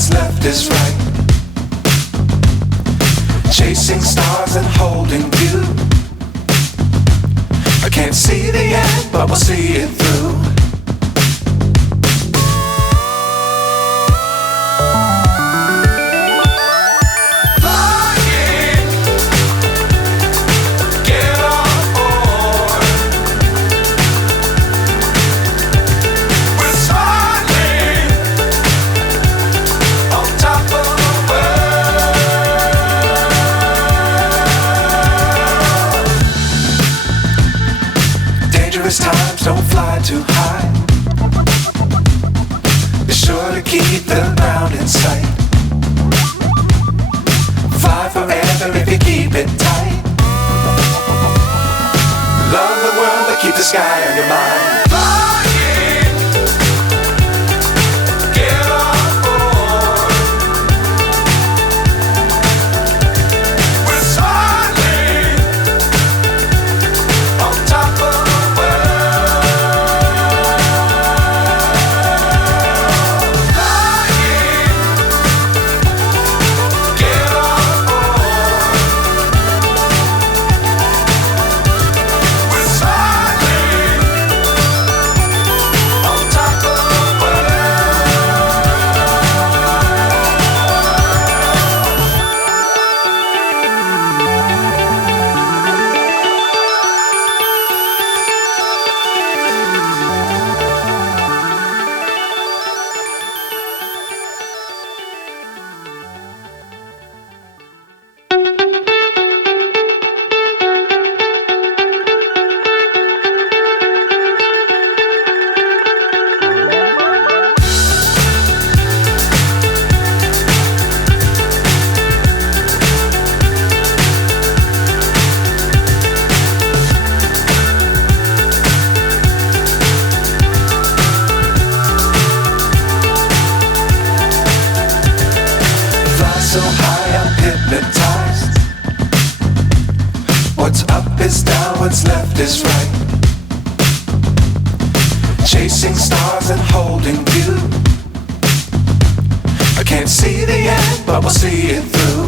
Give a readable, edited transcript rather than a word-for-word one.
what's left is right. Chasing stars and holding you. I can't see the end, but we'll see it through. Times don't fly too high. Be sure to keep the ground in sight. Fly forever if you keep it tight. Love the world but keep the sky on your mind. So high I'm hypnotized. What's up is down, what's left is right. Chasing stars and holding you. I can't see the end, but we'll see it through.